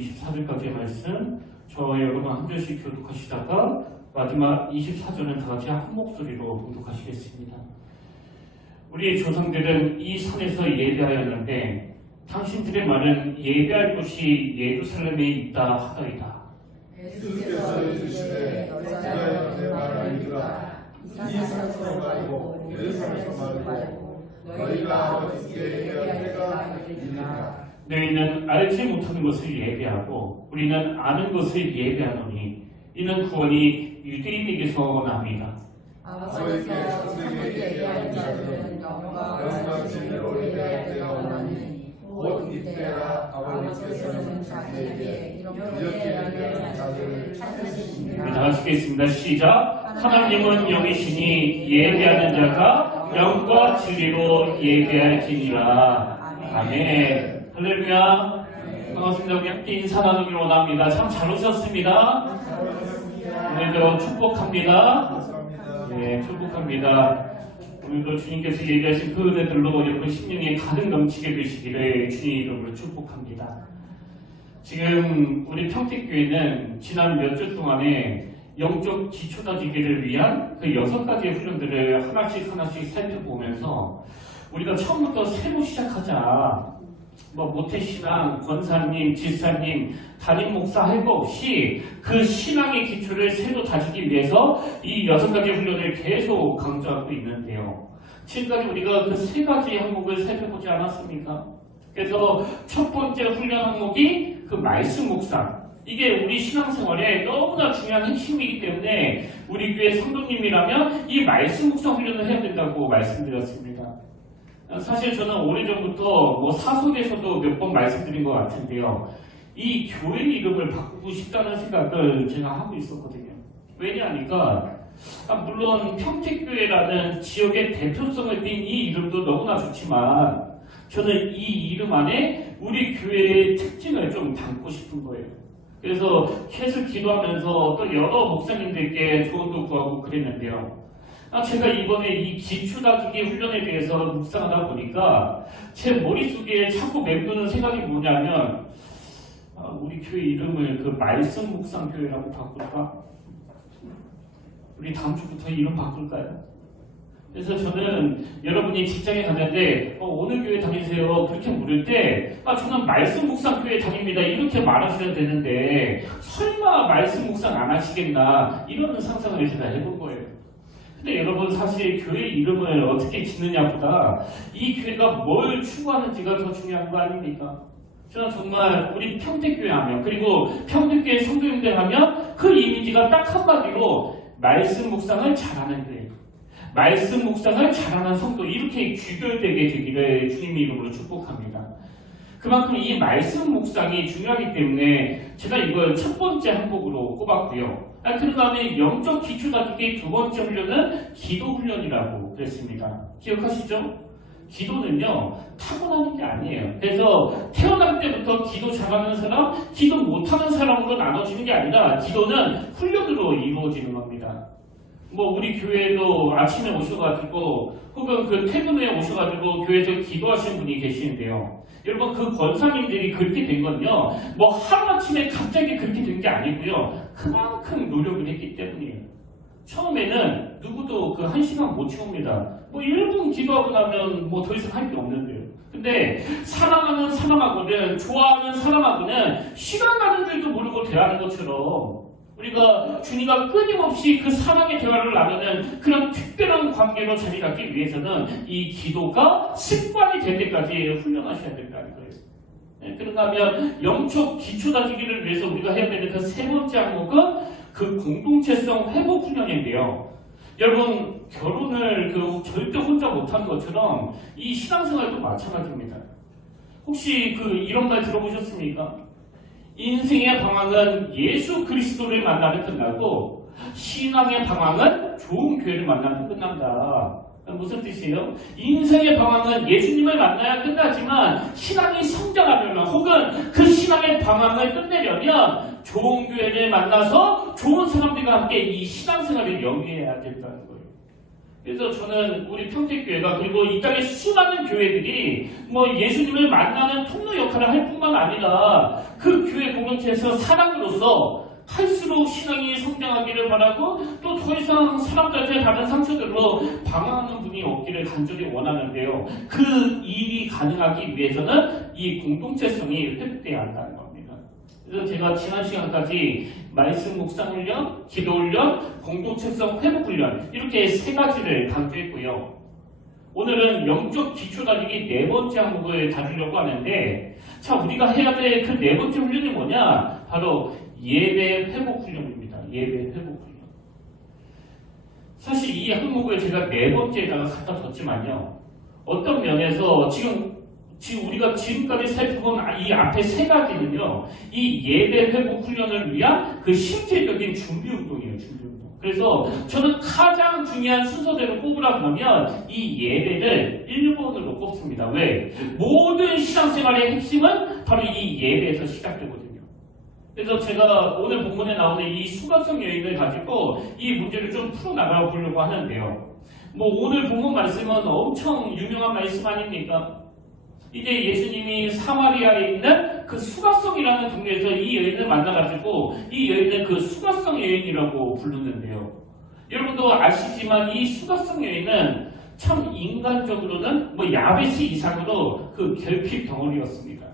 24절까지의 말씀, 저와 여러분 한 절씩 교독하시다가 마지막 24절은 다 같이 한 목소리로 봉독하시겠습니다. 우리 조상들은 이 산에서 예배하였는데 당신들의 말은 예배할 곳이 예루살렘에 있다 하더이다. 예수께서 이르시되 너희가 내 말을 알리라. 이 산에서 말고 예루살렘에서 말고 너희가 아버지께 예배할 때가 이르리라. 너희는 알지 못하는 것을 예배하고 우리는 아는 것을 예배하노니 이는 구원이 유대인에게서 납니다. 아버지께서 천국에 예배할 자들은 영과 진리로 예배할 때가 오나니 곧 이때라. 아버지께서는 자기에게 이렇게 예배하는 자들을 찾으시니라. 다 하시겠습니다. 시작. 하나님은 영이시니 예배하는 자가 영과 진리로 예배할지니라. 아멘. 할렐루야. 반갑습니다. 우리 함께 인사 나누기로 원합니다. 참 잘 오셨습니다. 오늘도 축복합니다. 네, 축복합니다. 오늘도 주님께서 얘기하신 그 은혜들로 여러분 심령이 가득 넘치게 되시기를 주님 이름으로 축복합니다. 지금 우리 평택교회는 지난 몇 주 동안에 영적 기초 다지기를 위한 그 6가지의 훈련들을 하나씩 살펴보면서 우리가 처음부터 새로 시작하자. 모태신앙, 권사님, 집사님, 담임 목사 할 거 없이 그 신앙의 기초를 새로 다지기 위해서 이 6가지 훈련을 계속 강조하고 있는데요. 지금까지 우리가 그 3가지 항목을 살펴보지 않았습니까? 그래서 첫 번째 훈련 항목이 그 말씀 묵상. 이게 우리 신앙생활에 너무나 중요한 핵심이기 때문에 우리 교회 성도님이라면 이 말씀 묵상 훈련을 해야 된다고 말씀드렸습니다. 사실 저는 오래전부터 사석에서도 몇 번 말씀드린 것 같은데요. 이 교회 이름을 바꾸고 싶다는 생각을 제가 하고 있었거든요. 왜냐하니까 물론 평택교회라는 지역의 대표성을 띈 이 이름도 너무나 좋지만 저는 이 이름 안에 우리 교회의 특징을 좀 담고 싶은 거예요. 그래서 계속 기도하면서 또 여러 목사님들께 조언도 구하고 그랬는데요. 제가 이번에 이 기초 다지기 훈련에 대해서 묵상하다 보니까 제 머릿속에 자꾸 맴도는 생각이 뭐냐면 우리 교회 이름을 그 말씀 묵상 교회라고 바꿀까? 우리 다음 주부터 이름 바꿀까요? 그래서 저는 여러분이 직장에 갔는데 어느 교회 다니세요? 그렇게 물을 때 저는 말씀 묵상 교회 다닙니다. 이렇게 말하셔야 되는데 설마 말씀 묵상 안 하시겠나? 이런 상상을 제가 해본 거예요. 근데 여러분 사실 교회 이름을 어떻게 짓느냐보다 이 교회가 뭘 추구하는지가 더 중요한 거 아닙니까? 저는 정말 우리 평택교회 하면 그리고 평택교회 성도님들 하면 그 이미지가 딱 한마디로 말씀 묵상을 잘하는 교회, 말씀 묵상을 잘하는 성도 이렇게 귀결되게 되기를 주님 이름으로 축복합니다. 그만큼 이 말씀 묵상이 중요하기 때문에 제가 이걸 첫 번째 항목으로 꼽았고요. 그 다음에 영적 기초 다지기 두 번째 훈련은 기도 훈련이라고 그랬습니다. 기억하시죠? 기도는요 타고나는 게 아니에요. 그래서 태어날 때부터 기도 잘하는 사람, 기도 못하는 사람으로 나눠지는 게 아니라 기도는 훈련으로 이루어지는 겁니다. 우리 교회에도 아침에 오셔가지고 혹은 그 퇴근 후에 오셔가지고 교회에서 기도하시는 분이 계시는데요. 여러분 그 권사님들이 그렇게 된 건요 하루아침에 갑자기 그렇게 된 게 아니고요 그만큼 노력을 했기 때문이에요. 처음에는 누구도 그 1시간 못 채웁니다. 1분 기도하고 나면 더 이상 할 게 없는데요. 근데 사랑하는 사람하고는 좋아하는 사람하고는 시간 가는 줄도 모르고 대하는 것처럼 우리가 주님과 끊임없이 그 사랑의 대화를 나누는 그런 특별한 관계로 자리 잡기 위해서는 이 기도가 습관이 될 때까지 훈련하셔야 된다는 거예요. 그런가 하면 영적 기초 다지기를 위해서 우리가 해야 되는 그 세 번째 항목은 그 공동체성 회복 훈련인데요. 여러분 결혼을 절대 혼자 못하는 것처럼 이 신앙생활도 마찬가지입니다. 혹시 이런 말 들어보셨습니까? 인생의 방황은 예수 그리스도를 만나면 끝나고 신앙의 방황은 좋은 교회를 만나면 끝난다. 무슨 뜻이에요? 인생의 방황은 예수님을 만나야 끝나지만 신앙이 성장하려면 혹은 그 신앙의 방황을 끝내려면 좋은 교회를 만나서 좋은 사람들과 함께 이 신앙생활을 영위해야 된다는 거예요. 그래서 저는 우리 평택교회가 그리고 이 땅의 수많은 교회들이 뭐 예수님을 만나는 통로 역할을 할 뿐만 아니라 그 교회 공동체에서 사랑으로서 할수록 신앙이 성장하기를 바라고 또 더 이상 사람들한테 다른 상처들로 방황하는 분이 없기를 간절히 원하는데요. 그 일이 가능하기 위해서는 이 공동체성이 회복돼야 한다는 겁니다. 그래서 제가 지난 시간까지 말씀 묵상 훈련, 기도 훈련, 공동체성 회복 훈련 이렇게 세 가지를 강조했고요. 오늘은 영적 기초 다지기 네 번째 항목을 다루려고 하는데, 자, 우리가 해야 될 그 네 번째 훈련이 뭐냐? 바로 예배 회복 훈련입니다. 예배 회복 훈련. 사실 이 항목을 제가 네 번째에다가 갖다 뒀지만요. 어떤 면에서 지금 우리가 지금까지 살펴본 이 앞에 세 가지는요. 이 예배 회복 훈련을 위한 그 실제적인 준비 운동이에요. 준비 운동. 그래서 저는 가장 중요한 순서대로 꼽으라 그러면 이 예배를 1번으로 꼽습니다. 왜? 모든 신앙생활의 핵심은 바로 이 예배에서 시작되거든요. 그래서 제가 오늘 본문에 나오는 이 수가성 여인을 가지고 이 문제를 좀 풀어나가 보려고 하는데요. 뭐 오늘 본문 말씀은 엄청 유명한 말씀 아닙니까? 이제 예수님이 사마리아에 있는 그 수가성이라는 동네에서 이 여인을 만나가지고 이 여인은 그 수가성 여인이라고 부르는데요. 여러분도 아시지만 이 수가성 여인은 참 인간적으로는 뭐 야베스 이상으로 그 결핍 덩어리였습니다.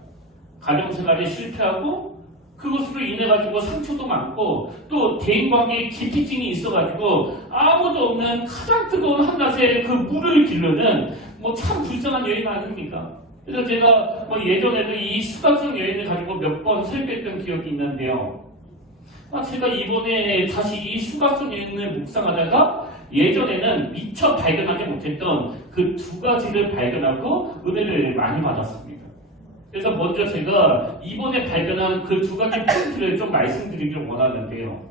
가정생활에 실패하고 그것으로 인해가지고 상처도 많고 또 대인관계에 기피증이 있어가지고 아무도 없는 가장 뜨거운 한낮에 그 물을 기르는 뭐 참 불쌍한 여인 아닙니까? 그래서 제가 뭐 예전에도 이 수가성 여인을 가지고 몇 번 설교했던 기억이 있는데요. 제가 이번에 다시 이 수가성 여인을 묵상하다가 예전에는 미처 발견하지 못했던 그 두 가지를 발견하고 은혜를 많이 받았습니다. 그래서 먼저 제가 이번에 발견한 그 두 가지 포인트를 좀 말씀드리길 원하는데요.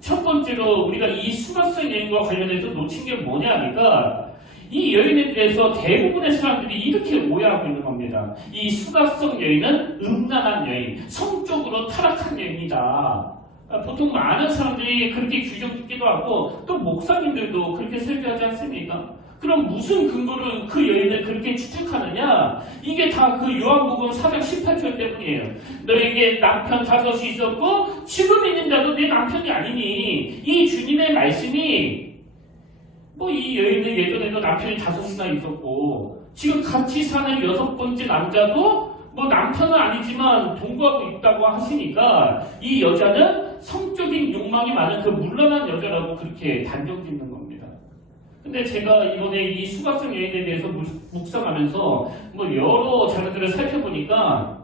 첫 번째로 우리가 이 수가성 여인과 관련해서 놓친 게 뭐냐니까 이 여인에 대해서 대부분의 사람들이 이렇게 오해하고 있는 겁니다. 이 수가성 여인은 음란한 여인, 성적으로 타락한 여인이다. 보통 많은 사람들이 그렇게 규정짓기도 하고 또 목사님들도 그렇게 설교하지 않습니까? 그럼 무슨 근거로 그 여인을 그렇게 추측하느냐? 이게 다 그 요한복음 4장 18절 때문이에요. 너에게 남편 5이 있었고 지금 있는 자도 내 남편이 아니니. 이 주님의 말씀이 뭐 이 여인은 예전에도 남편이 5이나 있었고 지금 같이 사는 6번째 남자도 뭐 남편은 아니지만 동거하고 있다고 하시니까 이 여자는 성적인 욕망이 많은 그 문란한 여자라고 그렇게 단정짓는 겁니다. 근데 제가 이번에 이 수가성 여인에 대해서 묵상하면서 뭐 여러 자료들을 살펴보니까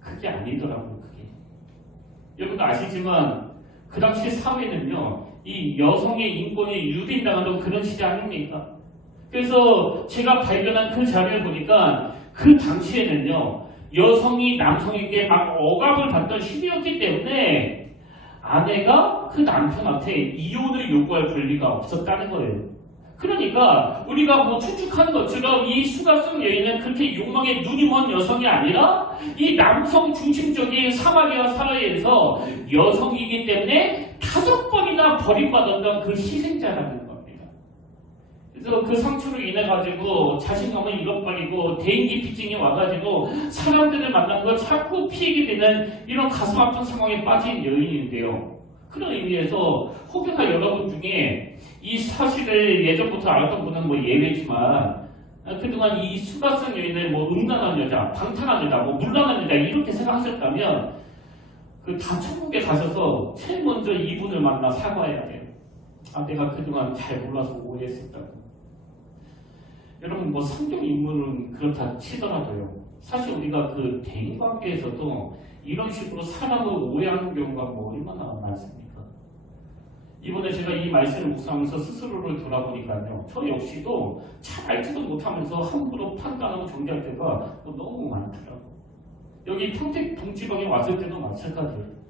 그게 아니더라고요. 그게. 여러분도 아시지만 그 당시 사회는요. 이 여성의 인권이 유린당하는 그런 시대 아닙니까? 그래서 제가 발견한 그 자료를 보니까 그 당시에는요. 여성이 남성에게 막 억압을 받던 시대였기 때문에 아내가 그 남편한테 이혼을 요구할 권리가 없었다는 거예요. 그러니까 우리가 뭐 추측하는 것처럼 이 수가성 여인은 그렇게 욕망에 눈이 먼 여성이 아니라 이 남성 중심적인 사마리아 사회에서 여성이기 때문에 5번이나 버림받았던 그 희생자라는 겁니다. 그래서 그 상처로 인해 가지고 자신감을 잃어버리고 대인기피증이 와가지고 사람들을 만난 걸 자꾸 피하게 되는 이런 가슴 아픈 상황에 빠진 여인인데요. 그런 의미에서 혹여나 여러분 중에 이 사실을 예전부터 알았던 분은 뭐 예외지만 그동안 이 수가성 여인을 뭐 음란한 여자, 방탕한 여자, 뭐 물란한 여자 이렇게 생각하셨다면 그 다 천국에 가셔서 제일 먼저 이분을 만나 사과해야 돼요. 내가 그동안 잘 몰라서 오해했었다고. 여러분 뭐 성경 인물은 그렇다 치더라도요. 사실 우리가 그 대인관계에서도 이런 식으로 사람을 오해하는 경우가 뭐 얼마나 많습니까? 이번에 제가 이 말씀을 묵상하면서 스스로를 돌아보니까요. 저 역시도 잘 알지도 못하면서 함부로 판단하고 정리할 때가 너무 많더라고요. 여기 평택 동지방에 왔을 때도 마찬가지예요.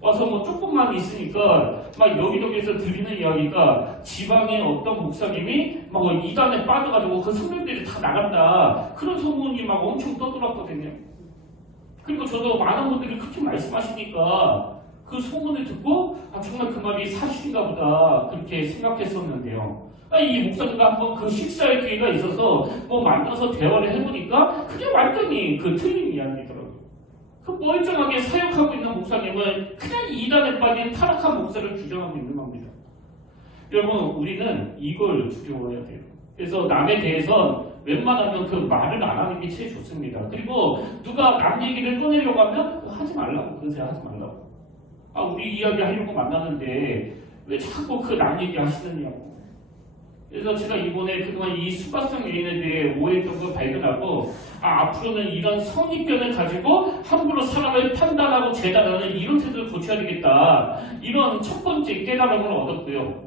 와서 뭐 조금만 있으니까 막 여기저기서 들리는 이야기가 지방의 어떤 목사님이 막 이단에 빠져가지고 그 성도들이 다 나간다. 그런 소문이 막 엄청 떠돌았거든요. 그리고 저도 많은 분들이 그렇게 말씀하시니까 그 소문을 듣고 정말 그 말이 사실인가 보다 그렇게 생각했었는데요. 이 목사님과 한번 그 식사의 기회가 있어서 만나서 대화를 해보니까 그게 완전히 그 틀린 이야기더라고요. 그 멀쩡하게 사역하고 있는 목사님은 그냥 이단에 빠진 타락한 목사를 주장하고 있는 겁니다. 여러분, 우리는 이걸 두려워해야 돼요. 그래서 남에 대해서 웬만하면 그 말을 안 하는 게 제일 좋습니다. 그리고 누가 남 얘기를 꺼내려고 하면 하지 말라고 그러세요. 하지 말라고. 우리 이야기 하려고 만나는데 왜 자꾸 그 남 얘기 하시느냐고. 그래서 제가 이번에 그동안 이 수가성 여인에 대해 오해했던 걸 발견하고 앞으로는 이런 선입견을 가지고 함부로 사람을 판단하고 재단하는 이런 태도를 고쳐야 되겠다. 이런 첫 번째 깨달음을 얻었고요.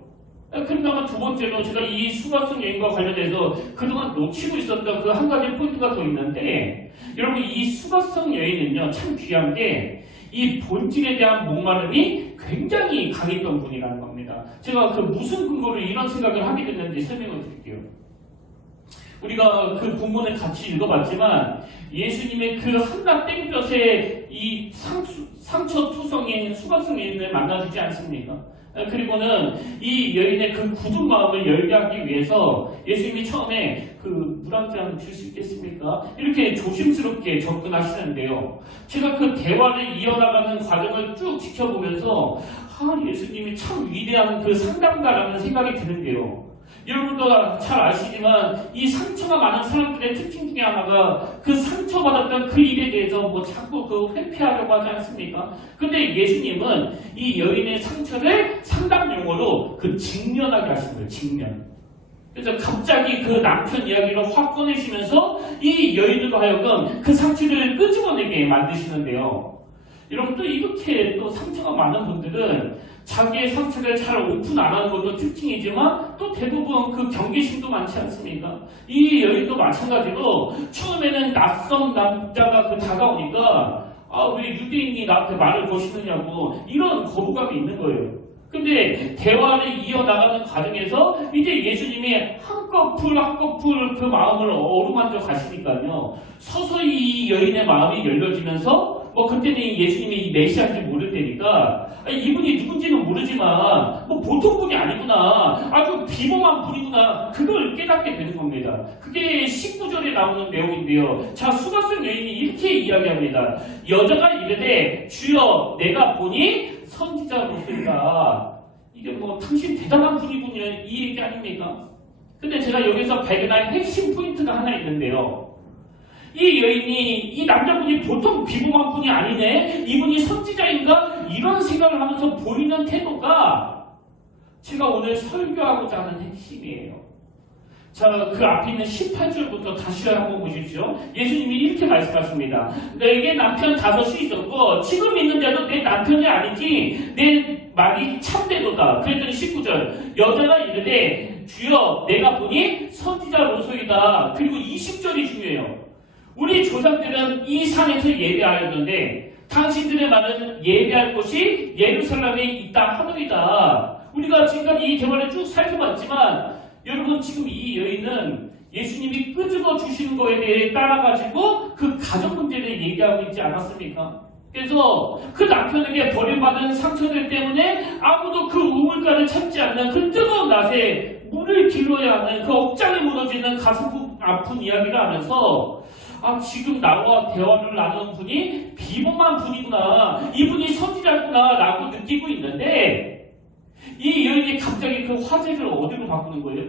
그러다가 두 번째로 제가 이 수가성 여인과 관련해서 그동안 놓치고 있었던 그 한 가지 포인트가 더 있는데, 여러분, 이 수가성 여인은요 참 귀한 게 이 본질에 대한 목마름이 굉장히 강했던 분이라는 겁니다. 제가 그 무슨 근거로 이런 생각을 하게 됐는지 설명을 드릴게요. 우리가 그 본문을 같이 읽어봤지만 예수님의 그 한낱 땡볕에 이 상처투성인 수가성 여인을 만나주지 않습니까? 그리고는 이 여인의 그 굳은 마음을 열게 하기 위해서 예수님이 처음에 그 물 한 잔 줄 수 있겠습니까? 이렇게 조심스럽게 접근하시는데요. 제가 그 대화를 이어나가는 과정을 쭉 지켜보면서 예수님이 참 위대한 그 상담가라는 생각이 드는데요. 여러분도 잘 아시지만 이 상처가 많은 사람들의 특징 중에 하나가 그 상처받았던 그 일에 대해서 자꾸 그 회피하려고 하지 않습니까? 근데 예수님은 이 여인의 상처를 상담 용어로 그 직면하게 하신 거예요. 직면. 그래서 갑자기 그 남편 이야기를 확 꺼내시면서 이 여인으로 하여금 그 상처를 끄집어내게 만드시는데요. 여러분, 또 이렇게 또 상처가 많은 분들은 자기의 상처를 잘 오픈 안 하는 것도 특징이지만 또 대부분 그 경계심도 많지 않습니까? 이 여인도 마찬가지로 처음에는 낯선 남자가 다가오니까 왜 유대인이 나한테 말을 거시느냐고 이런 거부감이 있는 거예요. 근데 대화를 이어나가는 과정에서 이제 예수님이 한꺼풀 그 마음을 어루만져 가시니까요. 서서히 이 여인의 마음이 열려지면서 그때는 예수님이 이 메시아인지 모를 때니까 이분이 누군지는 모르지만 보통 분이 아니구나, 아주 비범한 분이구나, 그걸 깨닫게 되는 겁니다. 그게 19절에 나오는 내용인데요. 자, 수가성 여인이 이렇게 이야기합니다. 여자가 이르되 주여 내가 보니 선지자로서이다. 이게 당신 대단한 분이군요, 이 얘기 아닙니까? 근데 제가 여기서 발견한 핵심 포인트가 하나 있는데요. 이 여인이 이 남자분이 보통 비범한 분이 아니네, 이분이 선지자인가, 이런 생각을 하면서 보이는 태도가 제가 오늘 설교하고자 하는 핵심이에요. 자, 그 앞에 있는 18절부터 다시 한번 보십시오. 예수님이 이렇게 말씀하십니다. 너에게 남편 5이 있었고 지금 있는 자도 내 남편이 아니지 내 말이 참되도다. 그랬더니 19절 여자가 이르되 주여 내가 보니 선지자로소이다. 그리고 20절이 중요해요. 우리 조상들은 이 산에서 예배하였는데 당신들의 말은 예배할 곳이 예루살렘에 있다 하노이다. 우리가 지금까지 이 대화를 쭉 살펴봤지만 여러분, 지금 이 여인은 예수님이 끄집어 주시는 거에 대해 따라가지고 그 가정 문제를 얘기하고 있지 않았습니까? 그래서 그 남편에게 버림받은 상처들 때문에 아무도 그 우물가를 찾지 않는 그 뜨거운 낫에 물을 길러야 하는 그 억장이 무너지는 가슴 아픈 이야기를 하면서 지금 나와 대화를 나누는 분이 비범한 분이구나, 이분이 선지자구나 라고 느끼고 있는데 이 여인이 갑자기 그 화제를 어디로 바꾸는 거예요?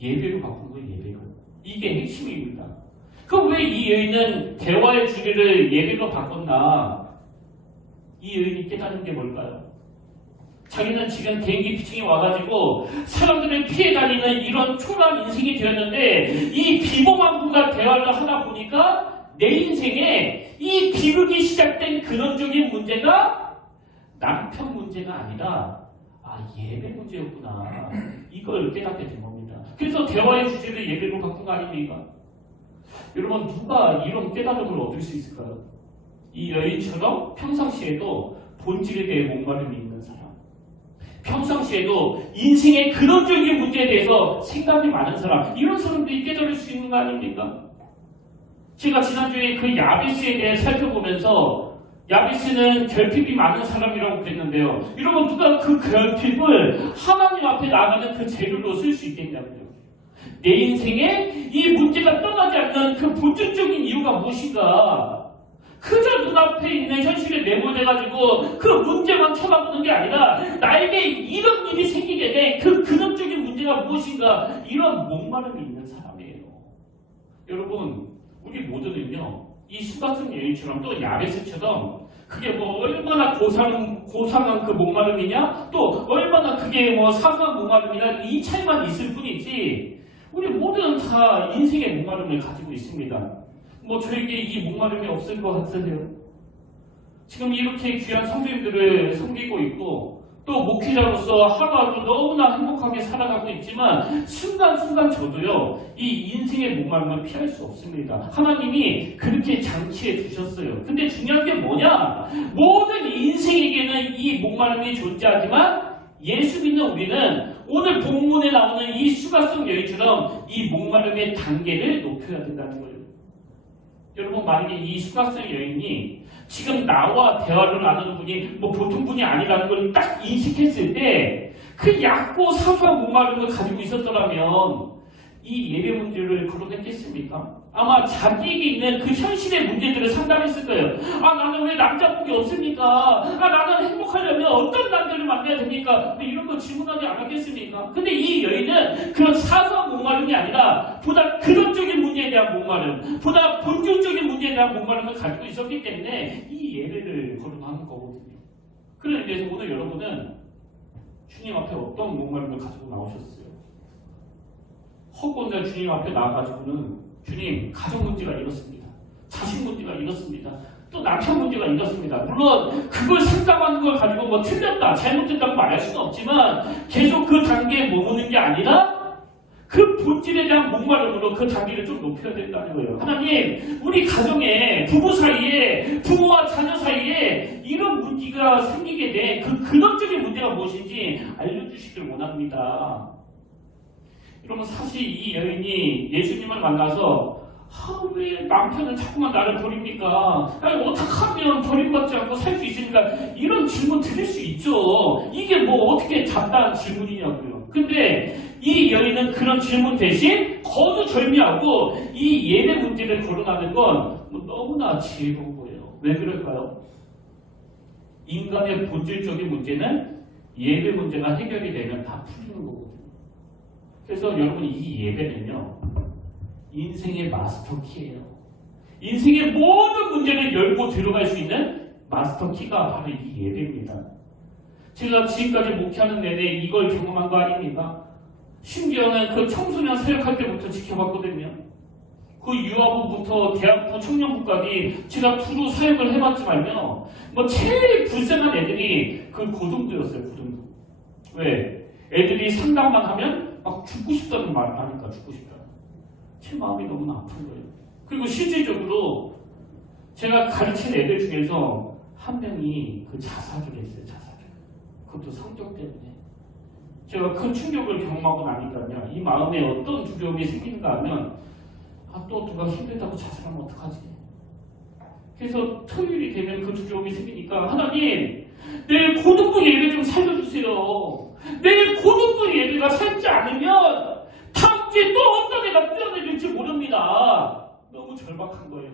예배로 바꾸는 거예요. 예배로. 이게 핵심입니다. 그럼 왜 이 여인은 대화의 주제를 예배로 바꿨나? 이 여인이 깨달은 게 뭘까요? 자기는 지금 대기 피층에 와가지고 사람들을 피해 다니는 이런 초라한 인생이 되었는데 이 비범한 분과 대화를 하다 보니까 내 인생에 이 비극이 시작된 근원적인 문제가 남편 문제가 아니라 예배 문제였구나. 이걸 깨닫게 된 겁니다. 그래서 대화의 주제를 예배로 바꾼 거 아닙니까? 여러분, 누가 이런 깨달음을 얻을 수 있을까요? 이 여인처럼 평상시에도 본질에 대해 목마름이 있는 사람, 평상시에도 인생의 근원적인 문제에 대해서 생각이 많은 사람, 이런 사람들이 깨달을 수 있는 거 아닙니까? 제가 지난주에 그 야베스에 대해 살펴보면서 야베스는 결핍이 많은 사람이라고 그랬는데요. 여러분 누가 그 결핍을 하나님 앞에 나가는 그 재료로 쓸 수 있겠냐고요. 내 인생에 이 문제가 떠나지 않는 그 본질적인 이유가 무엇인가? 그저 눈앞에 있는 현실에 내몰려가지고 그 문제만 쳐다보는 게 아니라 나에게 이런 일이 생기게 된 그 근원적인 문제가 무엇인가? 이런 목마름이 있는 사람이에요. 여러분 우리 모두는요. 이 수가성 여인처럼 또 야베스처럼 그게 뭐 얼마나 고상한 그 목마름이냐 또 얼마나 그게 뭐 사소한 목마름이냐 이 차이만 있을 뿐이지 우리 모두는 다 인생의 목마름을 가지고 있습니다. 뭐 저에게 이 목마름이 없을 것 같으세요? 지금 이렇게 귀한 성도님들을 섬기고 있고 또 목회자로서 하루하루 너무나 행복하게 살아가고 있지만 순간순간 저도요 이 인생의 목마름을 피할 수 없습니다. 하나님이 그렇게 장치해 두셨어요. 근데 중요한 게 뭐냐? 모든 인생에게는 이 목마름이 존재하지만 예수 믿는 우리는 오늘 본문에 나오는 이 수가성 여인처럼 이 목마름의 단계를 높여야 된다는 거예요. 여러분 만약에 이 수가성 여인이 지금 나와 대화를 나누는 분이 뭐 보통 분이 아니라는 걸 딱 인식했을 때 그 얕고 사소한 목마름을 가지고 있었더라면 이 예배 문제를 거론했겠습니까? 아마 자기에게 있는 그 현실의 문제들을 상담했을 거예요. 아 나는 왜 남자복이 없습니까? 아 나는 행복하려면 어떤 남자를 만나야 됩니까? 뭐 이런 거 질문하지 않았겠습니까? 근데 이 여인은 그런 사소한 목마름이 아니라 보다 근원적인 문제에 대한 목마름, 보다 본질적인 문제에 대한 목마름을 가지고 있었기 때문에 이 예배를 거론하는 거거든요. 그런 의미에서 오늘 여러분은 주님 앞에 어떤 목마름을 가지고 나오셨어요? 허구한 주님 앞에 나와가지고는 주님 가정 문제가 이렇습니다. 자식 문제가 이렇습니다. 또 남편 문제가 이렇습니다. 물론 그걸 상담하는 걸 가지고 뭐 틀렸다 잘못됐다고 말할 수는 없지만 계속 그 단계에 머무는 게 아니라 그 본질에 대한 목마름으로 그 단계를 좀 높여야 된다는 거예요. 하나님 우리 가정에 부부 사이에 부모와 자녀 사이에 이런 문제가 생기게 된 그 근원적인 문제가 무엇인지 알려주시길 원합니다. 여러분 사실 이 여인이 예수님을 만나서 왜 남편은 자꾸만 나를 버립니까? 아니, 어떻게 하면 버림받지 않고 살 수 있습니까? 이런 질문 드릴 수 있죠. 이게 뭐 어떻게 잡다한 질문이냐고요. 근데 이 여인은 그런 질문 대신 거두절미하고 이 예배 문제를 거론하는 건 뭐 너무나 지혜로운 거예요. 왜 그럴까요? 인간의 본질적인 문제는 예배 문제가 해결이 되면 다 풀리는 거거든요. 그래서 여러분 이 예배는요 인생의 마스터키예요. 인생의 모든 문제를 열고 들어갈 수 있는 마스터키가 바로 이 예배입니다. 제가 지금까지 목회하는 내내 이걸 경험한 거 아닙니까? 심지어는 그 청소년 사역할 때부터 지켜봤거든요. 그 유아부부터 대학부 청년부까지 제가 두루 사역을 해봤지만요 뭐 제일 불쌍한 애들이 그 고등부였어요. 고등부. 왜? 애들이 상담만 하면 막 죽고 싶다는 말을 하니까 죽고 싶다. 제 마음이 너무나 아픈 거예요. 그리고 실질적으로 제가 가르친 애들 중에서 한 명이 그 자살을 했어요. 자살을. 그것도 성격 때문에. 제가 큰 충격을 경험하고 나니까요. 이 마음에 어떤 두려움이 생기는가 하면 또 누가 힘들다고 자살하면 어떡하지? 그래서 토요일이 되면 그 두려움이 생기니까 하나님 내일 고등부 예배 좀 살려주세요. 내일 고등부 예배가 살지 않으면 다음 주에 또 어떤 애가 뛰어내릴지 모릅니다. 너무 절박한 거예요.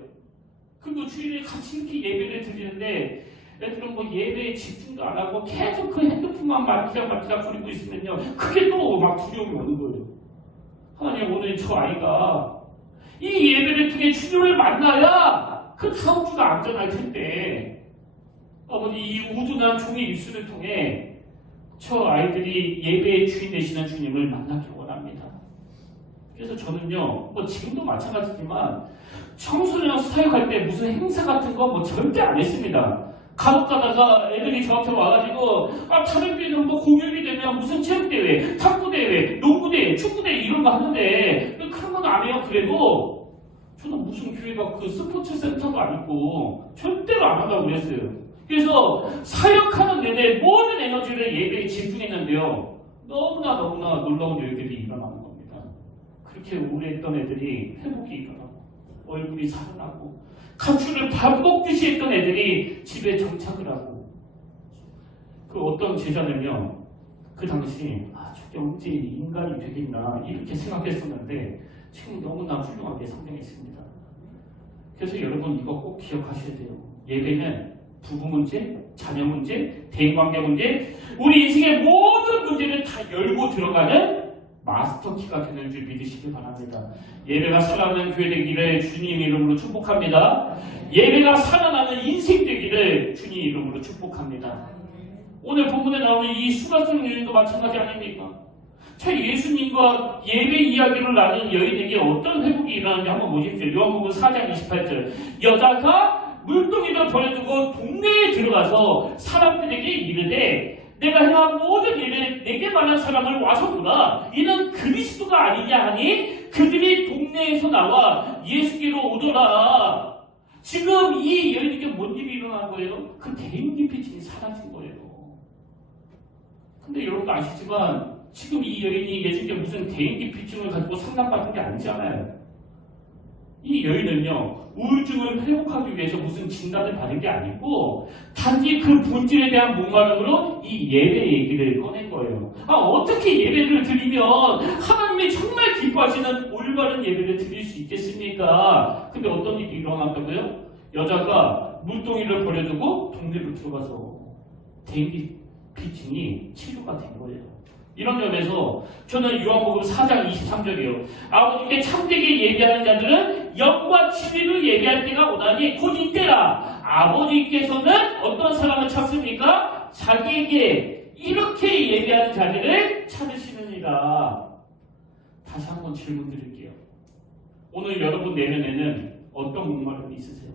그리고 주일에 같이 이렇게 예배를 드리는데 애들은 뭐 예배에 집중도 안 하고 계속 그 핸드폰만 만지작 거리고 있으면요 그게 또 막 두려움이 오는 거예요. 하나님 오늘 저 아이가 이 예배를 통해 주님을 만나야 그 다음 주가 안전할 텐데 아버지 이 우둔한 종의 입술을 통해 저 아이들이 예배의 주인 되시는 주님을 만나기 원합니다. 그래서 저는요 뭐 지금도 마찬가지지만 청소년 사역할 때 무슨 행사 같은 거 뭐 절대 안 했습니다. 간혹 가다가 애들이 저한테 와가지고 다른 교회는 뭐 공휴일이 되면 무슨 체육대회, 탁구대회, 농구대회, 축구대회 이런 거 하는데 그런 건 안 해요. 그래도 저는 무슨 교회가 그 스포츠 센터도 아니고 절대로 안 한다고 그랬어요. 그래서 사역하는 내내 모든 에너지를 예배에 집중했는데요. 너무나 놀라운 일들이 일어나는 겁니다. 그렇게 우울했던 애들이 회복이 일어나고 얼굴이 살아나고 가출을 밥 먹듯이 했던 애들이 집에 정착을 하고, 그 어떤 제자는요, 그 당시 저게 언제 인간이 되겠나 이렇게 생각했었는데 지금 너무나 훌륭하게 성장했습니다. 그래서 여러분 이거 꼭 기억하셔야 돼요. 예배는 부부 문제, 자녀 문제, 대인관계 문제, 우리 인생의 모든 문제를 다 열고 들어가는 마스터키가 되는 줄 믿으시길 바랍니다. 예배가 살아나는 교회 되기를 주님 이름으로 축복합니다. 예배가 살아나는 인생 되기를 주님 이름으로 축복합니다. 오늘 본문에 나오는 이 수가성 여인도 마찬가지 아닙니까? 자, 예수님과 예배 이야기를 나눈 여인에게 어떤 회복이 일어나는지 한번 보십시오. 요한복음 4장 28절. 여자가 물동이를 버려두고 동네에 들어가서 사람들에게 이르되 내가 행한 모든 일을 내게 말한 사람을 와서 보라. 이는 그리스도가 아니냐 하니 그들이 동네에서 나와 예수께로 오더라. 지금 이 여인에게 뭔 일이 일어난 거예요? 그 대인기피증이 사라진 거예요. 근데 여러분 아시지만 지금 이 여인이 예수님께 무슨 대인기피증을 가지고 상담받은 게 아니잖아요. 이 여인은요, 우울증을 회복하기 위해서 무슨 진단을 받은 게 아니고 단지 그 본질에 대한 목마름으로 이 예배 얘기를 꺼낸 거예요. 어떻게 예배를 드리면 하나님이 정말 기뻐하시는 올바른 예배를 드릴 수 있겠습니까? 근데 어떤 일이 일어났다고요? 여자가 물동이를 버려두고 동네로 들어가서 대인기피증이 치료가 된 거예요. 이런 점에서 저는 요한복음 4장 23절이요. 아버지께 참되게 예배하는 자들은 영과 진리를 예배할 때가 오나니 곧 이때라. 아버지께서는 어떤 사람을 찾습니까? 자기에게 이렇게 예배하는 자들을 찾으시느니라. 다시 한번 질문 드릴게요. 오늘 여러분 내면에는 어떤 목마름이 있으세요?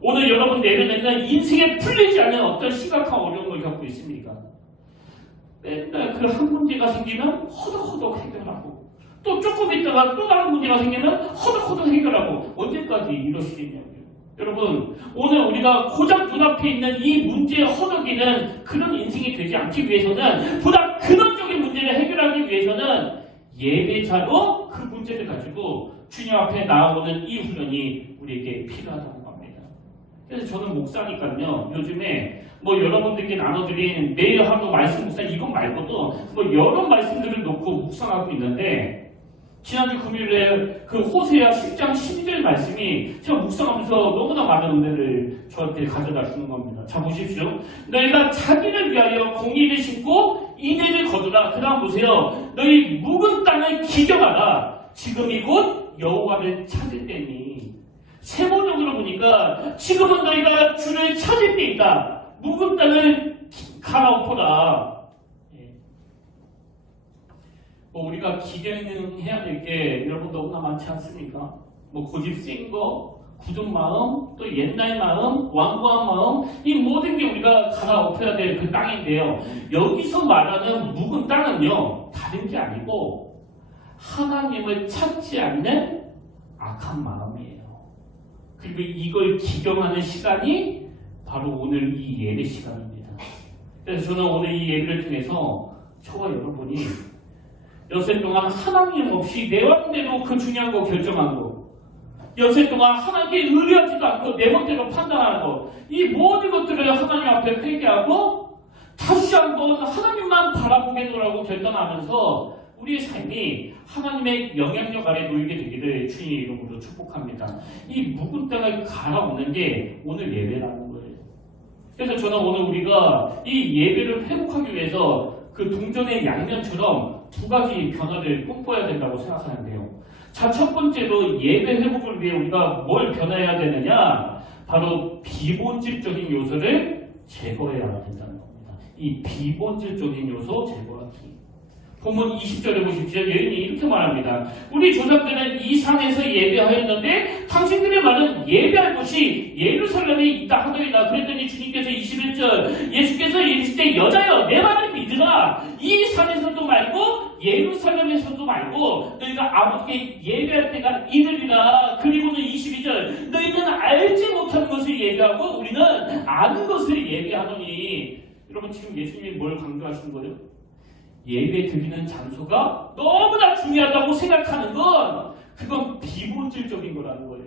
오늘 여러분 내면에는 인생에 풀리지 않는 어떤 심각한 어려움을 겪고 있습니까? 맨날 그 한 문제가 생기면 허덕허덕 해결하고 또 조금 있다가 또 다른 문제가 생기면 허덕허덕 해결하고 언제까지 이러시겠냐고요. 여러분 오늘 우리가 고작 눈앞에 있는 이 문제의 허덕이는 그런 인생이 되지 않기 위해서는 보다 근원적인 문제를 해결하기 위해서는 예배자로 그 문제를 가지고 주님 앞에 나아오는 이 훈련이 우리에게 필요하다는 겁니다. 그래서 저는 목사니까요. 요즘에 여러분들께 나눠드린 매일 하루 말씀 묵상 이것 말고도 여러 말씀들을 놓고 묵상하고 있는데 지난주 금요일에 그 호세아 10장 12절 말씀이 제가 묵상하면서 너무나 많은 은혜를 저한테 가져다 주는 겁니다. 자 보십시오. 너희가 자기를 위하여 공의를 심고 인애를 거두라. 그 다음 보세요. 너희 묵은 땅을 기경하라. 지금이 곧 여호와를 찾을 때니. 세모적으로 보니까 지금은 너희가 주를 찾을 때 있다. 묵은 땅을 갈아엎어라. 우리가 기경해야 될 게 여러분 너무나 많지 않습니까? 고집 센 거, 굳은 마음, 또 옛날 마음, 완고한 마음, 이 모든 게 우리가 갈아엎어야 될 그 땅인데요. 여기서 말하는 묵은 땅은요, 다른 게 아니고 하나님을 찾지 않는 악한 마음이에요. 그리고 이걸 기경하는 시간이 바로 오늘 이 예배 시간입니다. 그래서 저는 오늘 이 예배를 통해서 저와 여러분이 여세 동안 하나님 없이 내 맘대로 그 중요한 거 결정한 거, 여세 동안 하나님께 의뢰하지도 않고 내 맘대로 판단하는 거, 이 모든 것들을 하나님 앞에 회개하고 다시 한번 하나님만 바라보겠노라고 결단하면서 우리의 삶이 하나님의 영향력 아래 놓이게 되기를 주님의 이름으로 축복합니다. 이 묵은 땅을 갈아엎는 게 오늘 예배라는 거예요. 그래서 저는 오늘 우리가 이 예배를 회복하기 위해서 그 동전의 양면처럼 두 가지 변화를 꿈꿔야 된다고 생각하는데요. 자, 첫 번째로 예배 회복을 위해 우리가 뭘 변화해야 되느냐? 바로 비본질적인 요소를 제거해야 된다는 겁니다. 이 비본질적인 요소 제거하기. 본문 20절에 보십시오. 여인이 이렇게 말합니다. 우리 조상들은 이 산에서 예배하였는데 당신들의 말은 예배할 곳이 예루살렘에 있다 하더이다. 그랬더니 주님께서 21절 예수께서 이르실 때 여자여 내 말을 믿으라. 이 산에서도 말고 예루살렘에서도 말고 너희가 아버지께 예배할 때가 이르리라. 그리고는 22절 너희는 알지 못하는 것을 예배하고 우리는 아는 것을 예배하노니. 여러분 지금 예수님이 뭘 강조하시는 거예요? 예배 드리는 장소가 너무나 중요하다고 생각하는 건 그건 비본질적인 거라는 거예요.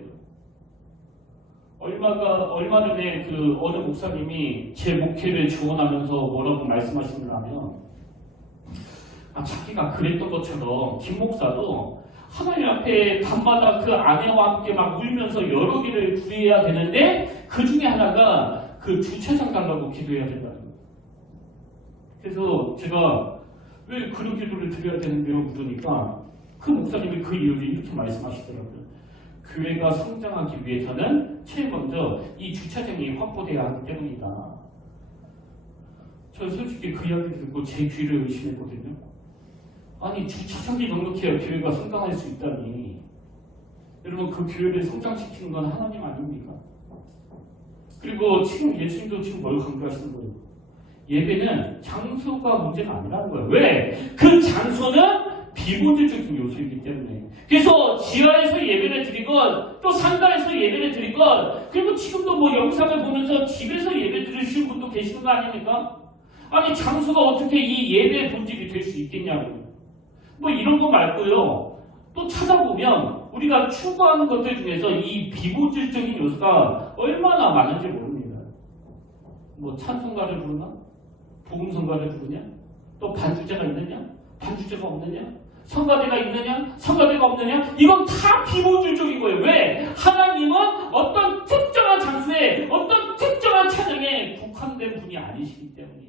얼마 전에 그 어느 목사님이 제 목회를 지원하면서 뭐라고 말씀하시냐면, 자기가 그랬던 것처럼 김 목사도 하나님 앞에 밤마다 그 아내와 함께 막 울면서 여러 개를 구해야 되는데 그 중에 하나가 그 주차장 달라고 기도해야 된다는 거예요. 그래서 제가 왜 그런 기도를 드려야 되는데요? 물으니까 그 목사님이 그 이유를 이렇게 말씀하시더라고요. 교회가 성장하기 위해서는 제일 먼저 이 주차장이 확보돼야 하기 때문이다. 저는 솔직히 그 이야기를 듣고 제 귀를 의심했거든요. 아니 주차장이 넉넉해야 교회가 성장할 수 있다니. 여러분 그 교회를 성장시키는 건 하나님 아닙니까? 그리고 지금 예수님도 지금 뭘 강조하시는 거예요? 예배는 장소가 문제가 아니라는 거예요. 왜? 그 장소는 비본질적인 요소이기 때문에. 그래서 지하에서 예배를 드리건 또 상가에서 예배를 드리건 그리고 지금도 뭐 영상을 보면서 집에서 예배 드리시는 분도 계시는 거 아닙니까? 아니 장소가 어떻게 이 예배의 본질이 될 수 있겠냐고요. 뭐 이런 거 말고요. 또 찾아보면 우리가 추구하는 것들 중에서 이 비본질적인 요소가 얼마나 많은지 모릅니다. 뭐 찬송가를 부르나? 복음성가를 부르냐? 또 반주자가 있느냐? 반주자가 없느냐? 성가대가 있느냐? 성가대가 없느냐? 이건 다 비본질적인 거예요. 왜? 하나님은 어떤 특정한 장소에 어떤 특정한 찬양에 국한된 분이 아니시기 때문이에요.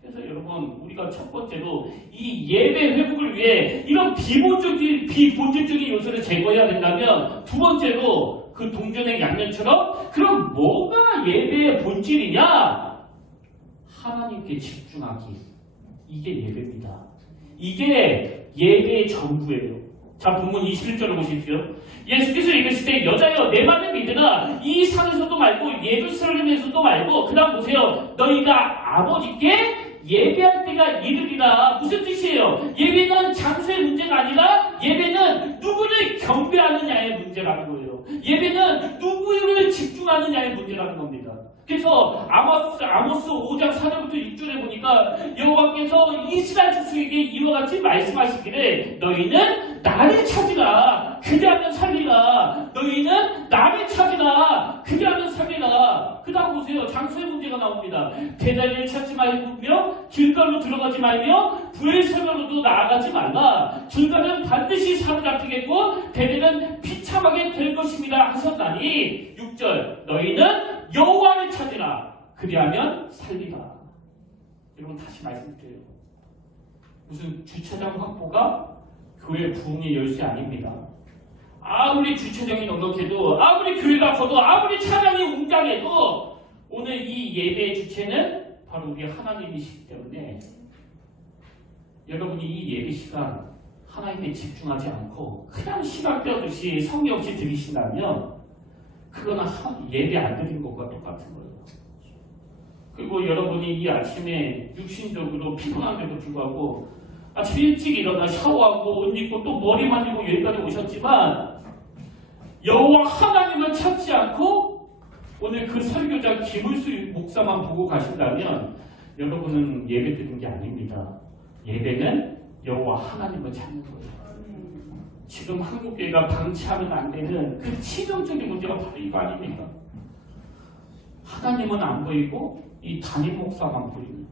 그래서 여러분 우리가 첫 번째로 이 예배 회복을 위해 이런 비본질적인 요소를 제거해야 된다면 두 번째로 그 동전의 양면처럼 그럼 뭐가 예배의 본질이냐? 하나님께 집중하기. 이게 예배입니다. 이게 예배의 전부예요. 자, 본문 21절을 보십시오. 예수께서 얘기하실 때 여자여 내 말을 믿으라. 이 산에서도 말고 예루살렘에서도 말고 그 다음 보세요. 너희가 아버지께 예배할 때가 이르리라. 무슨 뜻이에요? 예배는 장소의 문제가 아니라 예배는 누구를 경배하느냐의 문제라는 거예요. 예배는 누구를 집중하느냐의 문제라는 겁니다. 그래서 아모스 5장 4절부터 6절에 보니까 여호와께서 이스라엘 족속에게 이와 같이 말씀하시기를 너희는 나를 찾으라 그리하면 살리라. 너희는 나를 찾으라 그리하면 살리라. 그 다음 보세요. 장소의 문제가 나옵니다. 배달을 찾지 말며 길가로 들어가지 말며 부엘세바로도 나아가지 말라. 길가는 반드시 사로잡히겠고 배달은 비참하게 될 것입니다 하셨다니. 6절 너희는 여호와를 찾으라 그리하면 살리라. 여러분 다시 말씀드려요. 무슨 주차장 확보가 교회 부흥의 열쇠 아닙니다. 아무리 주차장이 넉넉해도 아무리 교회가 커도 아무리 찬양이 웅장해도 오늘 이 예배의 주체는 바로 우리 하나님이시기 때문에 여러분이 이 예배 시간 하나님께 집중하지 않고 그냥 시간 때우듯이 성의 없이 드리신다면 그거는 예배 안 드리는 것과 똑같은 거예요. 그리고 여러분이 이 아침에 육신적으로 피곤한데도 불구하고 아침 일찍 일어나 샤워하고 옷 입고 또 머리 만지고 여기까지 오셨지만 여호와 하나님을 찾지 않고 오늘 그 설교자 김을수 목사만 보고 가신다면 여러분은 예배 드린 게 아닙니다. 예배는 여호와 하나님을 찾는 거예요. 지금 한국교회가 방치하면 안 되는 그 치명적인 문제가 바로 이거 아닙니까? 하나님은 안 보이고 이 담임 목사만 보이는.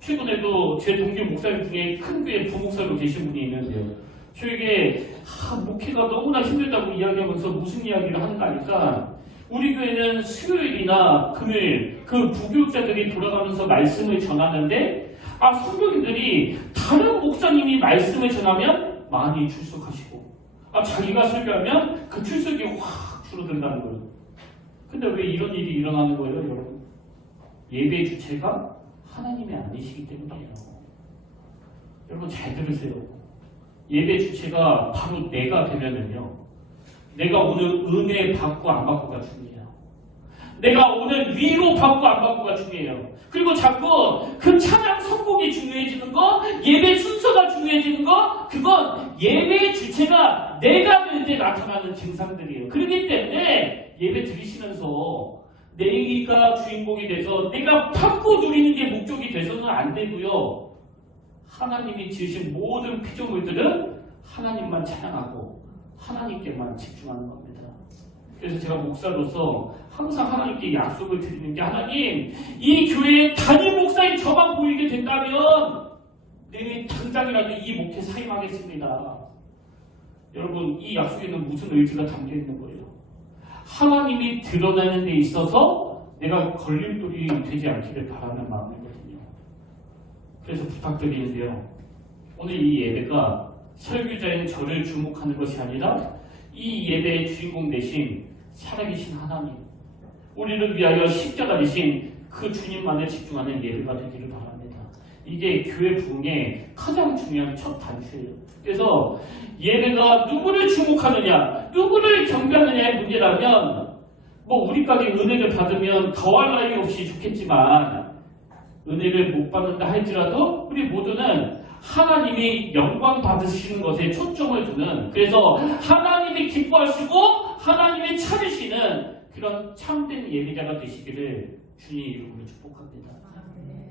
최근에도 제 동기 목사님 중에 큰 교회 부목사로 계신 분이 있는데요. 저에게 목회가 너무나 힘들다고 이야기하면서 무슨 이야기를 하는가 하니까 우리 교회는 수요일이나 금요일 그 부교육자들이 돌아가면서 말씀을 전하는데 성도님들이 다른 목사님이 말씀을 전하면 많이 출석하시고 자기가 설교하면 그 출석이 확 줄어든다는 거예요. 근데 왜 이런 일이 일어나는 거예요, 여러분? 예배의 주체가 하나님이 아니시기 때문이에요. 여러분 잘 들으세요. 예배 주체가 바로 내가 되면은요. 내가 오늘 은혜 받고 안 받고가 중요해요. 내가 오늘 위로 받고 안 받고가 중요해요. 그리고 자꾸 그 찬양 선곡이 중요해지는 거, 예배 순서가 중요해지는 거, 그건 예배의 주체가 내가 될 때 나타나는 증상들이에요. 그렇기 때문에 예배 드리시면서 내가 주인공이 돼서 내가 받고 누리는 게 목적이 돼서는 안 되고요. 하나님이 지으신 모든 피조물들은 하나님만 찬양하고 하나님께만 집중하는 겁니다. 그래서 제가 목사로서 항상 하나님께 약속을 드리는 게 하나님 이 교회의 담임 목사인 저만 보이게 된다면 내일 당장이라도 이 목회 사임하겠습니다. 여러분 이 약속에는 무슨 의지가 담겨 있는 거예요? 하나님이 드러나는 데 있어서 내가 걸림돌이 되지 않기를 바라는 마음이거든요. 그래서 부탁드리는데요. 오늘 이 예배가 설교자인 저를 주목하는 것이 아니라 이 예배의 주인공 대신 살아계신 하나님, 우리를 위하여 십자가 되신 그 주님만에 집중하는 예배가 되기를 바랍니다. 이게 교회 부흥의 가장 중요한 첫 단추예요. 그래서 예배가 누구를 주목하느냐, 누구를 경배하느냐의 문제라면 뭐 우리까지 은혜를 받으면 더할 나위 없이 좋겠지만 은혜를 못 받는다 할지라도 우리 모두는 하나님이 영광 받으시는 것에 초점을 두는, 그래서 하나님이 기뻐하시고 하나님이 찾으시는 그런 참된 예배자가 되시기를 주님 이름으로 축복합니다.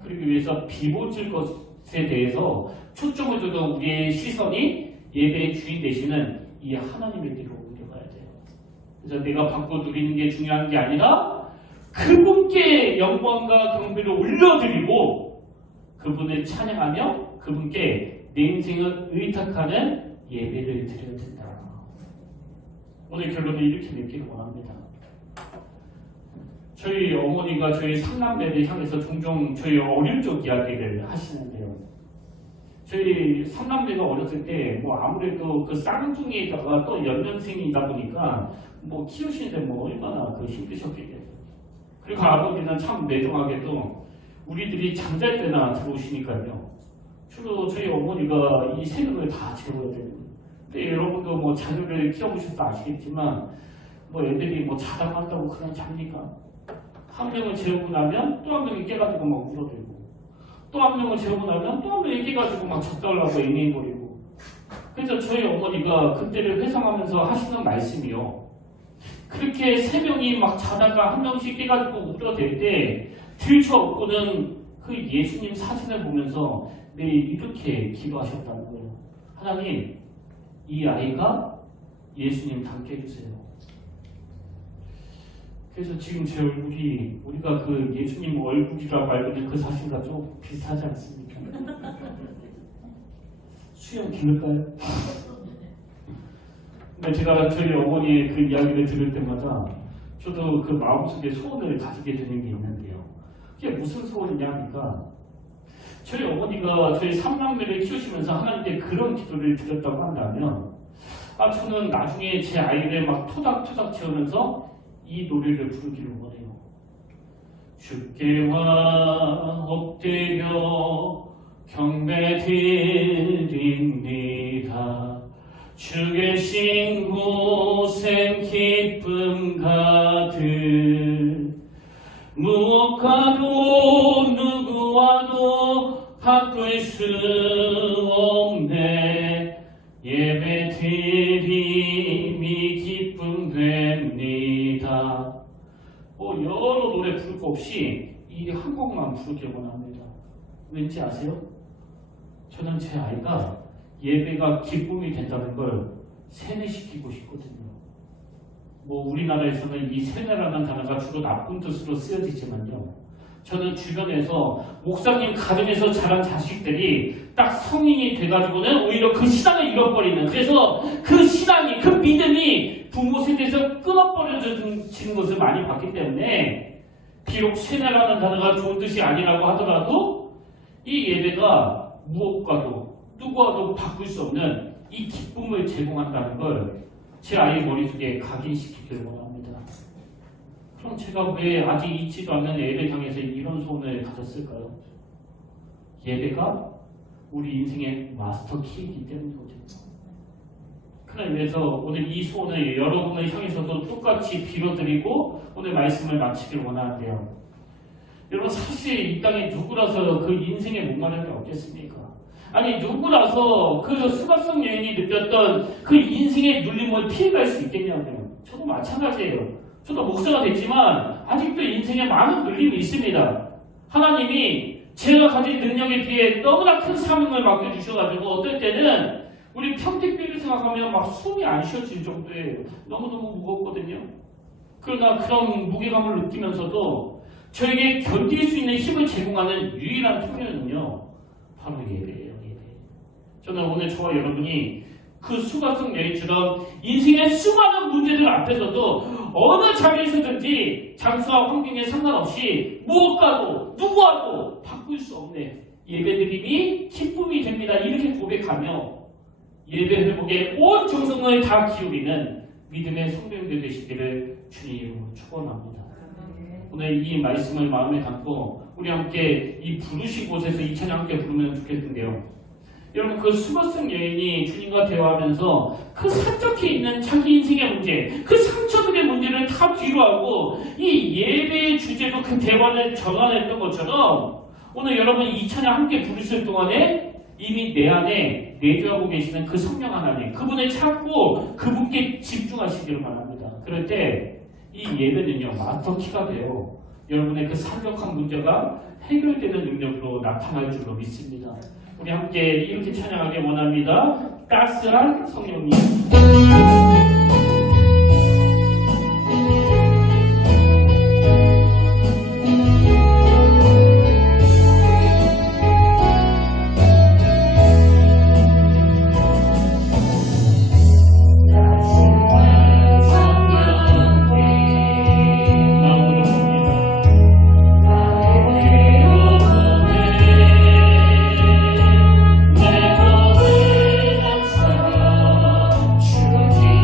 그러기 위해서 비보질 것에 대해서 초점을 두던 우리의 시선이 예배의 주인 되시는 이 하나님에게로 옮겨가야 돼요. 그래서 내가 받고 누리는 게 중요한 게 아니라 그분께 영광과 경배를 올려드리고 그분을 찬양하며 그분께 내 인생을 의탁하는 예배를 드려야 된다. 오늘 결론을 이렇게 맺기를 원합니다. 저희 어머니가 저희 삼남매를 향해서 종종 저희 어릴 적 이야기를 하시는데요. 저희 삼남매가 어렸을 때 뭐 아무래도 그 쌍둥이에다가 또 연년생이다 보니까 뭐 키우시는데 뭐 얼마나 그 힘드셨겠어요. 그리고 아버지는 참 매정하게도 우리들이 잠잘 때나 들어오시니까요. 주로 저희 어머니가 이 새벽을 다 재워야 되는. 근데 여러분도 뭐 자녀를 키워보셔서 아시겠지만 뭐 애들이 뭐 자다가 한다고 그냥 잡니까? 한 명을 재우고 나면 또 한 명이 깨가지고 막 울어대고 또 한 명을 재우고 나면 또 한 명이 깨가지고 막 적달라고 앵앵거리고. 그래서 저희 어머니가 그때를 회상하면서 하시는 말씀이요. 그렇게 세 명이 막 자다가 한 명씩 깨가지고 울어댈 때 들쳐업고는 그 예수님 사진을 보면서 매일 이렇게 기도하셨다는 거예요. 하나님, 이 아이가 예수님 닮게 해주세요. 그래서 지금 제 얼굴이 우리가 그 예수님 얼굴이라고 알고 있는 그 사진과 좀 비슷하지 않습니까? 수염 기를까요? 근데 제가 저희 어머니의 그 이야기를 들을 때마다 저도 그 마음속에 소원을 가지게 되는 게 있는데요. 그게 무슨 소원이냐 하니까 저희 어머니가 저희 삼남매를 키우시면서 하나님께 그런 기도를 드렸다고 한다면 저는 나중에 제 아이를 막 토닥토닥 채우면서 이 노래를 부르기를 원해요. 주께와 엎드려 경배드립니다. 주 계신 곳엔 기쁨 가득 무엇과도 누구와도 바꿀 수 없네. 예배드림이 기쁨 됩니다. 여러 노래 부를 거 없이 이 한 곡만 부르길 원합니다. 왠지 아세요? 저는 제 아이가 예배가 기쁨이 된다는 걸 세뇌시키고 싶거든요. 뭐 우리나라에서는 이 세뇌라는 단어가 주로 나쁜 뜻으로 쓰여지지만요. 저는 주변에서 목사님 가정에서 자란 자식들이 딱 성인이 돼가지고는 오히려 그 신앙을 잃어버리는, 그래서 그 신앙이, 그 믿음이 부모 세대에서 끊어버려지는 것을 많이 봤기 때문에 비록 세뇌라는 단어가 좋은 뜻이 아니라고 하더라도 이 예배가 무엇과도 누구와도 바꿀 수 없는 이 기쁨을 제공한다는 걸 제 아이 머릿속에 각인시키길 원합니다. 그럼 제가 왜 아직 있지도 않는 예배 향해서 이런 소원을 가졌을까요? 예배가 우리 인생의 마스터 키이기 때문이거든요. 그래서 오늘 이 소원을 여러분을 향해서도 똑같이 빌어드리고 오늘 말씀을 마치길 원하는데요. 여러분 사실 이 땅에 누구라서 그 인생에 목마름이 없겠습니까? 아니 누구라서 그 수가성 여인이 느꼈던 그 인생의 눌림을 피해갈 수 있겠냐고요. 저도 마찬가지예요. 저도 목사가 됐지만 아직도 인생에 많은 눌림이 있습니다. 하나님이 제가 가진 능력에 비해 너무나 큰 사명을 맡겨주셔가지고 어떨 때는 우리 평택교회를 생각하면 막 숨이 안 쉬어질 정도예요. 너무너무 무겁거든요. 그러나 그런 무게감을 느끼면서도 저에게 견딜 수 있는 힘을 제공하는 유일한 통로는요, 바로 예배예요. 예배. 저는 오늘 저와 여러분이 그 수가성 여인처럼 인생의 수많은 문제들 앞에서도 어느 자리에서든지 장소와 환경에 상관없이 무엇과도 누구와도 바꿀 수 없는 예배드림이 기쁨이 됩니다. 이렇게 고백하며 예배 회복에 온 정성을 다 기울이는 믿음의 성도님들 되시기를 주님으로 축원합니다. 오늘 이 말씀을 마음에 담고 우리 함께 이 부르신 곳에서 이 찬양 함께 부르면 좋겠는데요. 여러분, 그 수고성 여인이 주님과 대화하면서 그 산적해 있는 자기 인생의 문제, 그 상처들의 문제를 다 뒤로하고 이 예배의 주제로 그 대화를 전환했던 것처럼 오늘 여러분 이 찬양 함께 부르실 동안에 이미 내 안에 내주하고 계시는 그 성령 하나님, 그분을 찾고 그분께 집중하시기를 바랍니다. 그럴 때 이 예배는요, 마스터키가 돼요. 여러분의 그 산적한 문제가 해결되는 능력으로 나타날 줄로 믿습니다. 우리 함께 이렇게 찬양하기 원합니다. 가스한 성령님. 주님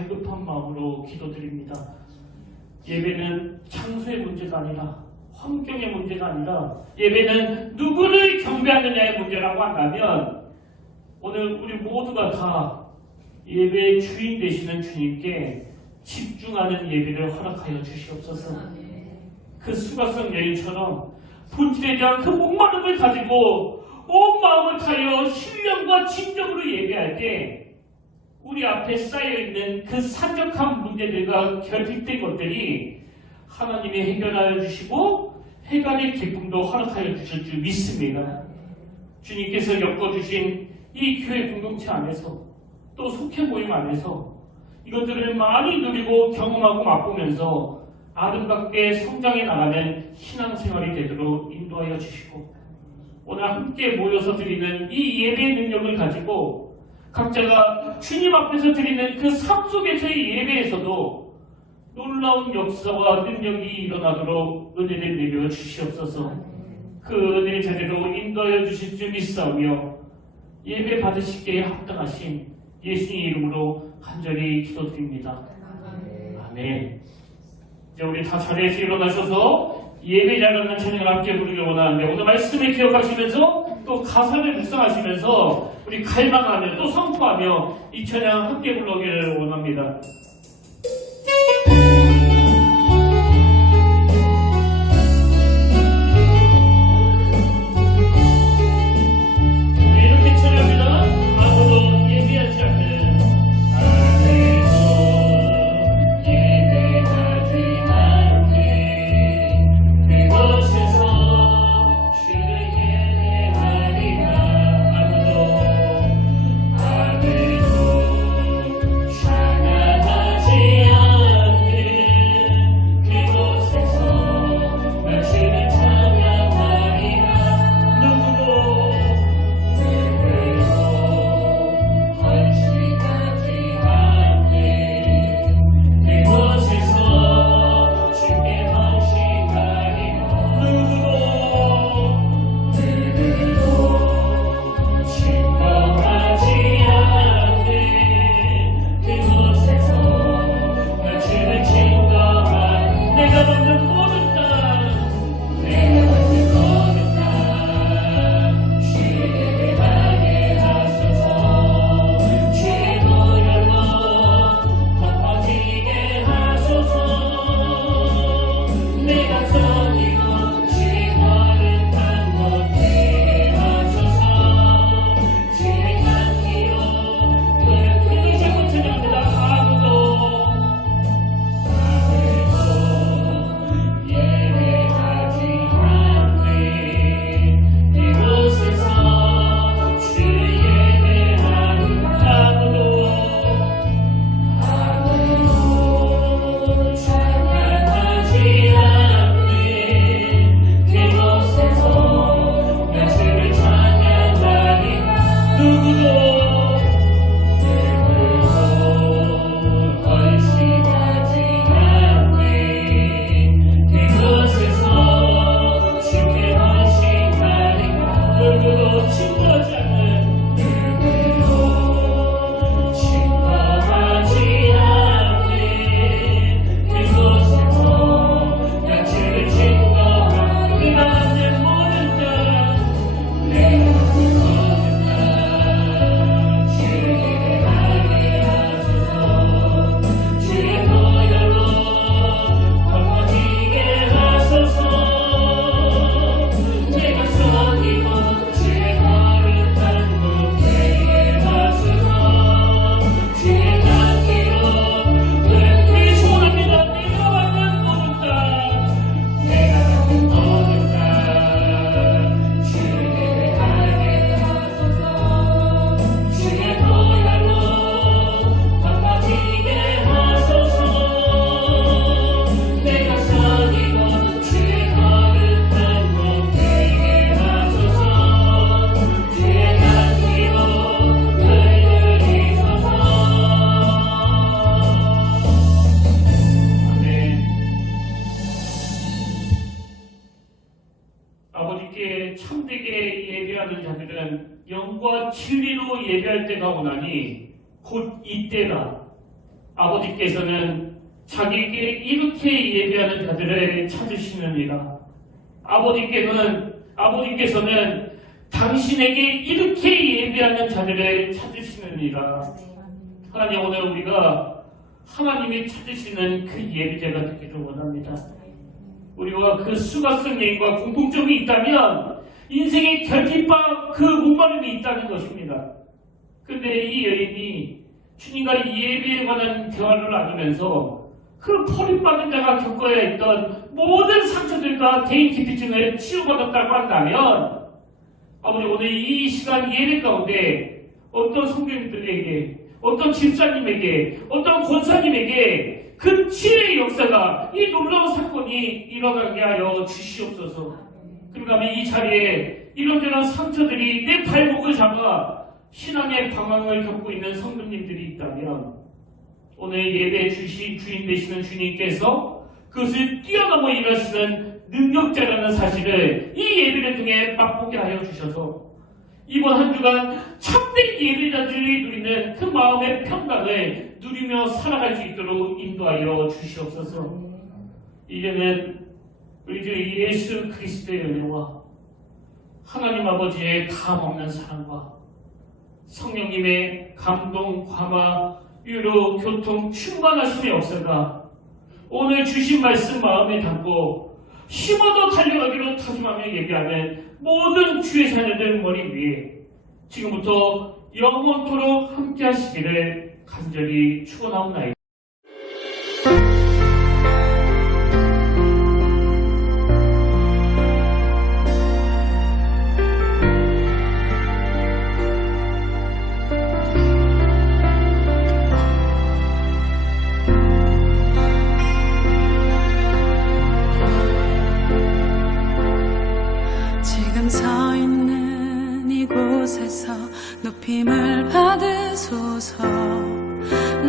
갈급한 마음으로 기도드립니다. 예배는 장소의 문제가 아니라 환경의 문제가 아니라 예배는 누구를 경배하느냐의 문제라고 한다면 오늘 우리 모두가 다 예배의 주인 되시는 주님께 집중하는 예배를 허락하여 주시옵소서. 그 수가성 여인처럼 본질에 대한 그 목마름을 가지고 온 마음을 다하여 신령과 진정으로 예배할 때 우리 앞에 쌓여있는 그 산적한 문제들과 결핍된 것들이 하나님이 해결하여 주시고 해갈의 기쁨도 허락하여 주실 줄 믿습니다. 주님께서 엮어주신 이 교회 공동체 안에서 또 속해 모임 안에서 이것들을 많이 누리고 경험하고 맛보면서 아름답게 성장해 나가는 신앙생활이 되도록 인도하여 주시고 오늘 함께 모여서 드리는 이 예배의 능력을 가지고 각자가 주님 앞에서 드리는 그 삶 속에서의 예배에서도 놀라운 역사와 능력이 일어나도록 은혜를 내려 주시옵소서. 그 은혜를 제대로 인도하여 주실 줄 믿사오며 예배 받으시기에 합당하신 예수님 이름으로 간절히 기도드립니다. 아멘. 이제 우리 다 자리에서 일어나셔서 예배 잘하는 찬양을 함께 부르기 원하는데 오늘 말씀을 기억하시면서 또 가사를 묵상하시면서 우리 갈망하며 또 선포하며 이 찬양 함께 불러오기를 원합니다. 이렇게 찬양합니다. 아무도 예배하지 않는 아버지께서는 자기에게 이렇게 예배하는 자들을 찾으시느니라. 아버지께서는 당신에게 이렇게 예배하는 자들을 찾으시느니라. 하나님, 오늘 우리가 하나님이 찾으시는 그 예배자가 되기를 원합니다. 우리와 그 수가성 여인과 공통점이 있다면 인생의 결핍과 그 목마름이 있다는 것입니다. 그런데 이 여인이 주님과 예배에 관한 대화를 나누면서 그 버림받은 자가 겪어야 했던 모든 상처들과 개인 기피증을 치유받았다고 한다면, 아버지, 오늘 이 시간 예배 가운데 어떤 성도님들에게, 어떤 집사님에게, 어떤 권사님에게 그 치유의 역사가, 이 놀라운 사건이 일어나게 하여 주시옵소서. 그러면 이 자리에 이런저런 상처들이 내 발목을 잡아 신앙의 방황을 겪고 있는 성도님들이 있다면, 오늘 예배 주인 되시는 주님께서 그것을 뛰어넘어 일하시는 능력자라는 사실을 이 예배를 통해 맛보게 하여 주셔서 이번 한 주간 참된 예배자들이 누리는 그 마음의 평강을 누리며 살아갈 수 있도록 인도하여 주시옵소서. 이제는 우리 주 예수 그리스도의 은혜와 하나님 아버지의 다함없는 사랑과 성령님의 감동, 감화, 위로, 교통, 충만하심의 역사가 오늘 주신 말씀 마음에 담고 힘어도 달려가기로 다짐하며 예배하는 모든 주의 자녀들 머리 위에 지금부터 영원토록 함께 하시기를 간절히 축원하옵나이다. 서 있는 이곳에서 높임을 받으소서.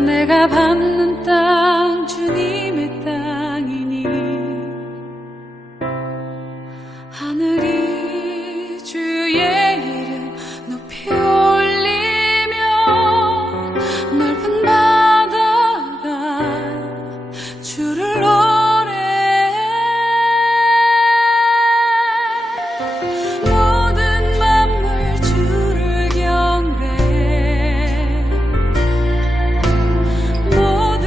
내가 밟는 땅 주님의 땅이니 하늘이 주의 이름 높이 올리며 넓은 바다가 주를 모든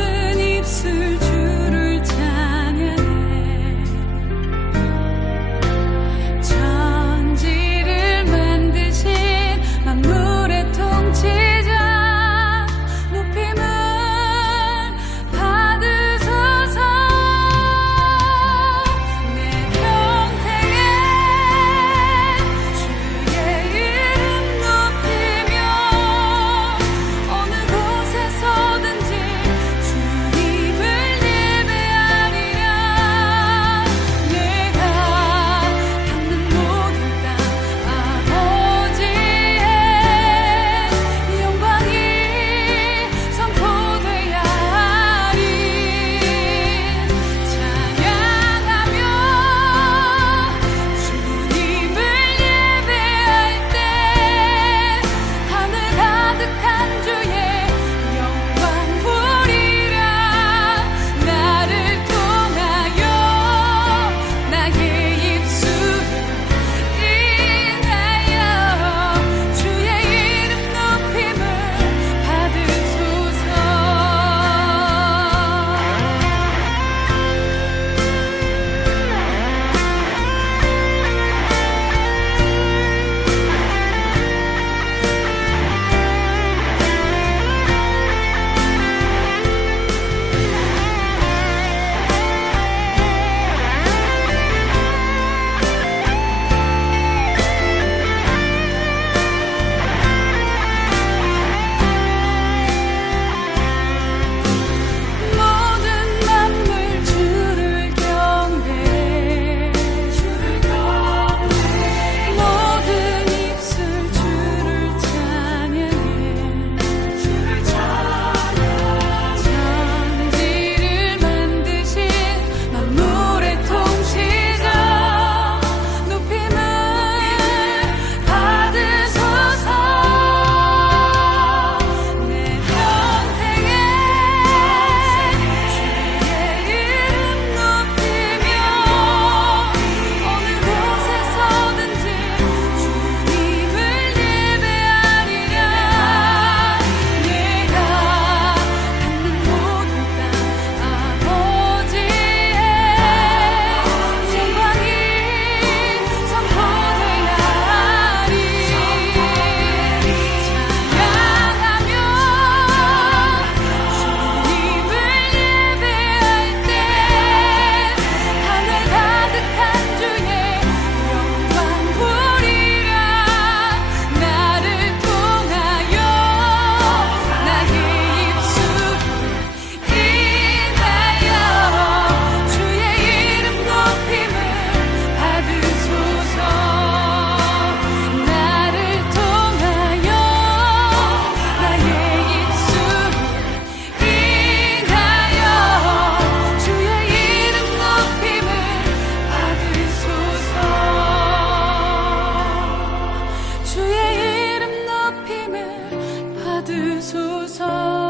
받으소서.